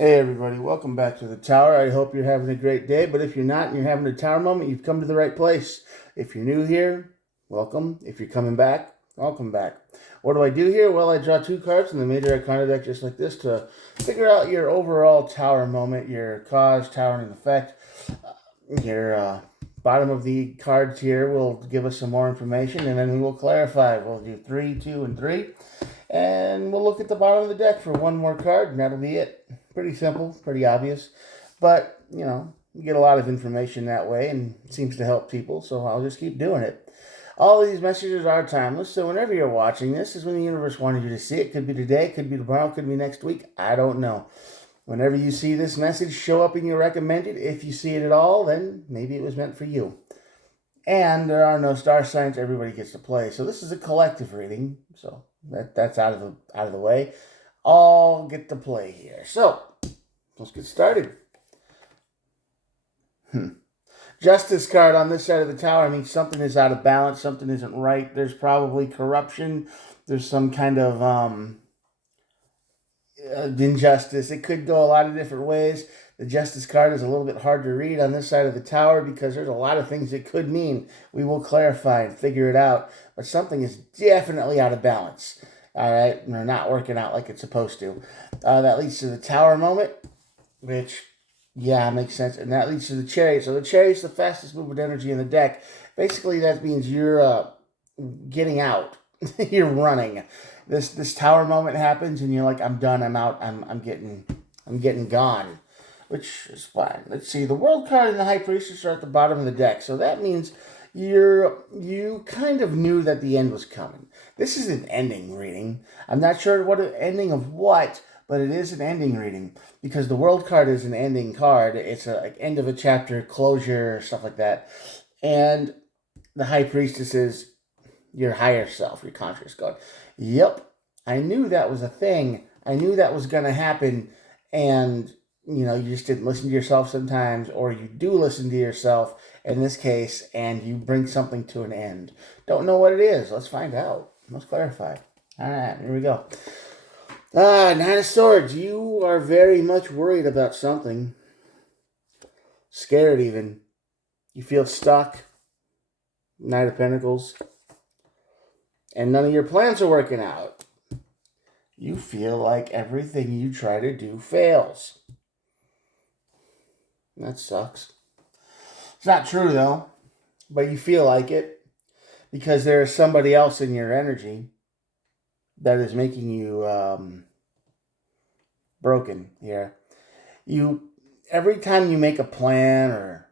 Hey everybody, welcome back to the tower. I hope you're having a great day, but if you're not and you're having a tower moment, you've come to the right place. If you're new here, welcome. If you're coming back, welcome back. What do I do here? Well, I draw two cards in the major arcana deck just like this to figure out your overall tower moment, your cause, tower, and effect. Your bottom of the cards here will give us some more information, and then we will clarify. We'll do 3, 2, and 3. And we'll look at the bottom of the deck for one more card, and that'll be it. Pretty simple, pretty obvious. But, you get a lot of information that way, and it seems to help people, so I'll just keep doing it. All of these messages are timeless, so whenever you're watching this is when the universe wanted you to see it. Could be today, could be tomorrow, could be next week. I don't know. Whenever you see this message show up in your recommended, if you see it at all, then maybe it was meant for you. And there are no star signs. Everybody gets to play. So this is a collective reading. So that's out of the way. All get to play here. So let's get started. Justice card on this side of the tower means something is out of balance. Something isn't right. There's probably corruption. There's some kind of injustice. It could go a lot of different ways. The Justice card is a little bit hard to read on this side of the tower because there's a lot of things it could mean. We will clarify and figure it out. But something is definitely out of balance. All right? And they're not working out like it's supposed to. That leads to the Tower moment, which, yeah, makes sense. And that leads to the Chariot. So the Chariot's the fastest movement energy in the deck. Basically, that means you're getting out. You're running. This Tower moment happens, and you're like, I'm done. I'm out. I'm getting gone, which is fine. Let's see. The World card and the High Priestess are at the bottom of the deck, so that means you kind of knew that the end was coming. This is an ending reading. I'm not sure what an ending of what, but it is an ending reading because the World card is an ending card. It's a end of a chapter, closure, stuff like that, and the High Priestess is your higher self, your conscious God. Yep, I knew that was a thing. I knew that was going to happen. And, you just didn't listen to yourself sometimes, or you do listen to yourself in this case, and you bring something to an end. Don't know what it is. Let's find out. Let's clarify. All right, here we go. Nine of Swords. You are very much worried about something. Scared even. You feel stuck. Knight of Pentacles. And none of your plans are working out. You feel like everything you try to do fails. That sucks. It's not true, though. But you feel like it because there is somebody else in your energy that is making you broken here. Every time you make a plan or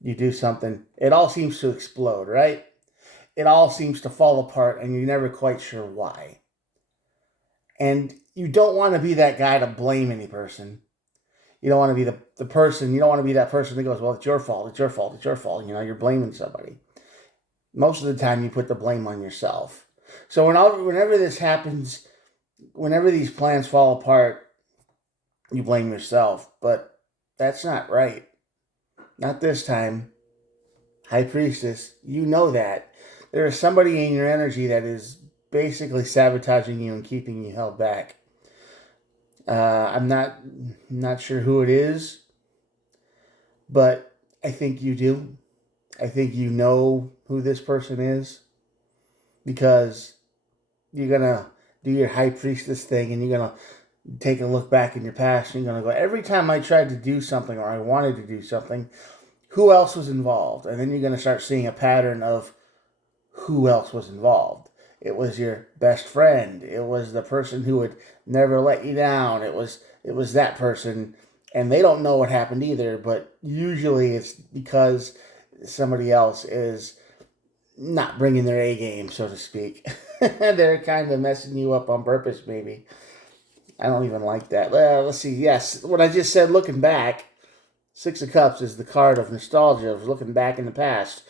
you do something, it all seems to explode, right? It all seems to fall apart and you're never quite sure why. And you don't want to be that guy to blame any person. You don't want to be the person, you don't want to be that person that goes, well, it's your fault, it's your fault, it's your fault. You're blaming somebody. Most of the time you put the blame on yourself. So whenever this happens, whenever these plans fall apart, you blame yourself. But that's not right. Not this time. High Priestess, you know that. There is somebody in your energy that is basically sabotaging you and keeping you held back. I'm not sure who it is, but I think you do. I think you know who this person is because you're going to do your High Priestess thing and you're going to take a look back in your past and you're going to go, every time I tried to do something or I wanted to do something, who else was involved? And then you're going to start seeing a pattern of who else was involved. It was your best friend. It was the person who would never let you down. It was that person, and they don't know what happened either, but usually it's because somebody else is not bringing their A game, so to speak. They're kind of messing you up on purpose, maybe. I don't even like that. Let's see. Yes, what I just said, looking back, Six of Cups is the card of nostalgia, of looking back in the past.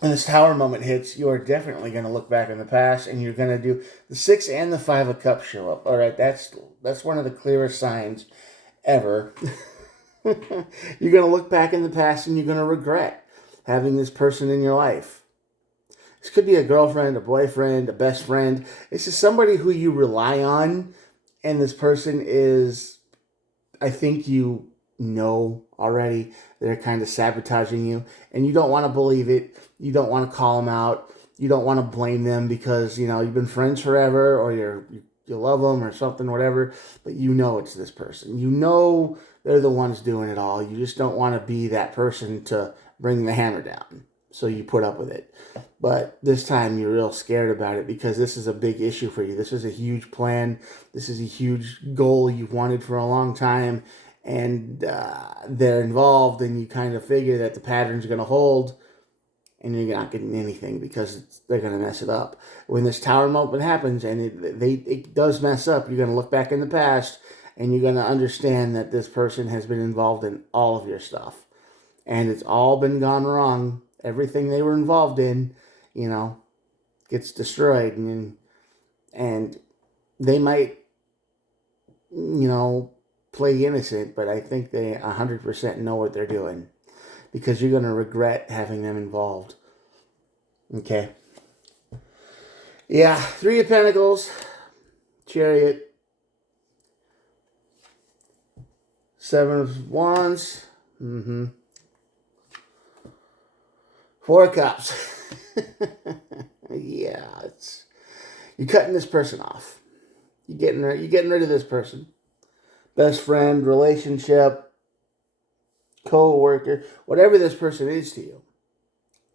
When this Tower moment hits, you are definitely going to look back in the past, and you're going to do the 6 and the 5 of Cups show up. All right, that's one of the clearest signs ever. You're going to look back in the past, and you're going to regret having this person in your life. This could be a girlfriend, a boyfriend, a best friend. This is somebody who you rely on, and this person is I think you know already they're kind of sabotaging you, and you don't want to believe it. You don't want to call them out. You don't want to blame them because you've been friends forever, or you love them or something, whatever. But you know it's this person. You know they're the ones doing it all. You just don't want to be that person to bring the hammer down. So you put up with it. But this time you're real scared about it because this is a big issue for you. This is a huge plan. This is a huge goal you've wanted for a long time. And they're involved, and you kind of figure that the pattern's going to hold, and you're not getting anything because they're going to mess it up. When this tower moment happens and it does mess up, you're going to look back in the past, and you're going to understand that this person has been involved in all of your stuff. And it's all been gone wrong. Everything they were involved in, gets destroyed. And they might, play innocent, but I think they 100% know what they're doing. Because you're going to regret having them involved. Okay. Yeah, Three of Pentacles, Chariot, Seven of Wands, Four of Cups. Yeah, you're cutting this person off. You're getting rid of this person. Best friend, relationship, co-worker, whatever this person is to you,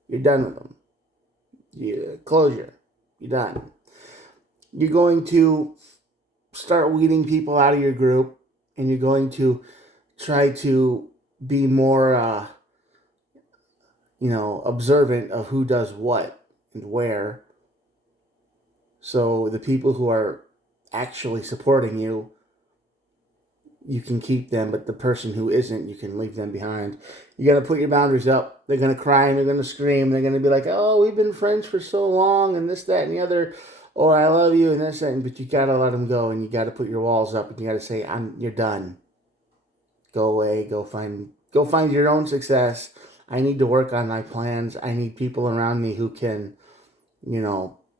you're done with them. Closure. You're done. You're going to start weeding people out of your group, and you're going to try to be more, observant of who does what and where. So the people who are actually supporting you, you can keep them, but the person who isn't, you can leave them behind. You got to put your boundaries up. They're going to cry and they're going to scream. They're going to be like, oh, we've been friends for so long and this, that, and the other. Or I love you and this, that. But you got to let them go, and you got to put your walls up, and you got to say, you're done. Go away. Go find your own success. I need to work on my plans. I need people around me who can,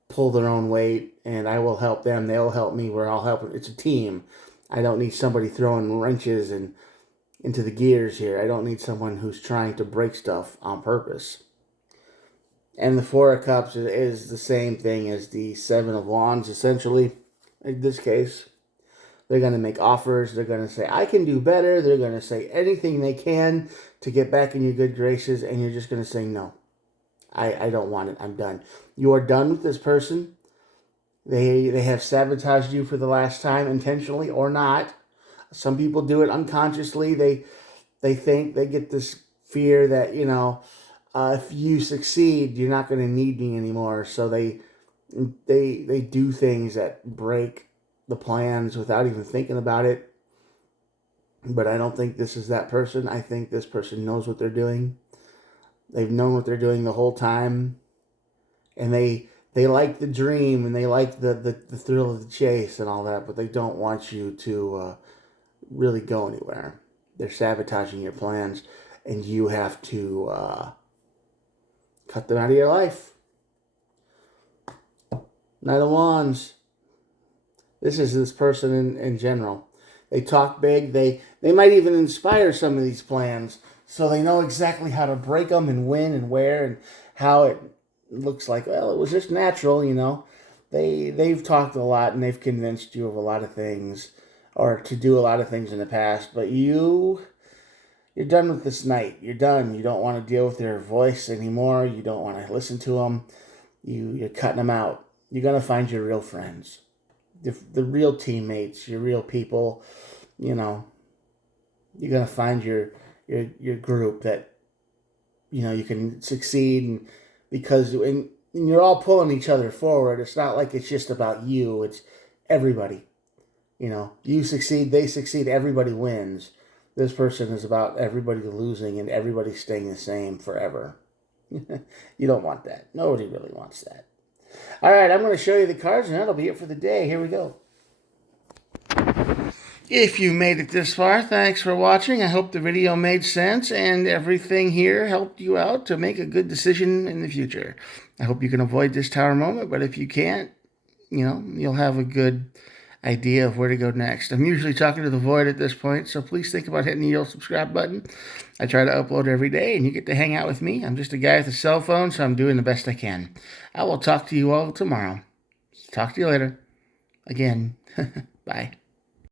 pull their own weight, and I will help them. They'll help me. We're all helping. It's a team. I don't need somebody throwing wrenches into the gears here. I don't need someone who's trying to break stuff on purpose. And the Four of Cups is the same thing as the Seven of Wands, essentially. In this case, they're going to make offers. They're going to say, I can do better. They're going to say anything they can to get back in your good graces, and you're just going to say, no, I don't want it. I'm done. You are done with this person. They have sabotaged you for the last time, intentionally or not. Some people do it unconsciously. They think, they get this fear that, if you succeed, you're not going to need me anymore. So they do things that break the plans without even thinking about it. But I don't think this is that person. I think this person knows what they're doing. They've known what they're doing the whole time. And they like the dream, and they like the thrill of the chase and all that, but they don't want you to really go anywhere. They're sabotaging your plans, and you have to cut them out of your life. Knight of Wands. This is this person in general. They talk big. They might even inspire some of these plans, so they know exactly how to break them and when and where and how it looks like, well, it was just natural, They've talked a lot, and they've convinced you of a lot of things, or to do a lot of things in the past, but you're done with this knight. You're done. You don't want to deal with their voice anymore. You don't want to listen to them. You're cutting them out. You're going to find your real friends, the real teammates, your real people. You're going to find your group that, you can succeed, and because when you're all pulling each other forward, it's not like it's just about you. It's everybody. You succeed, they succeed, everybody wins. This person is about everybody losing and everybody staying the same forever. You don't want that. Nobody really wants that. All right, I'm going to show you the cards, and that'll be it for the day. Here we go. If you made it this far, thanks for watching. I hope the video made sense and everything here helped you out to make a good decision in the future. I hope you can avoid this tower moment, but if you can't, you'll have a good idea of where to go next. I'm usually talking to the void at this point, so please think about hitting the yellow subscribe button. I try to upload every day, and you get to hang out with me. I'm just a guy with a cell phone, so I'm doing the best I can. I will talk to you all tomorrow. Talk to you later. Again. Bye.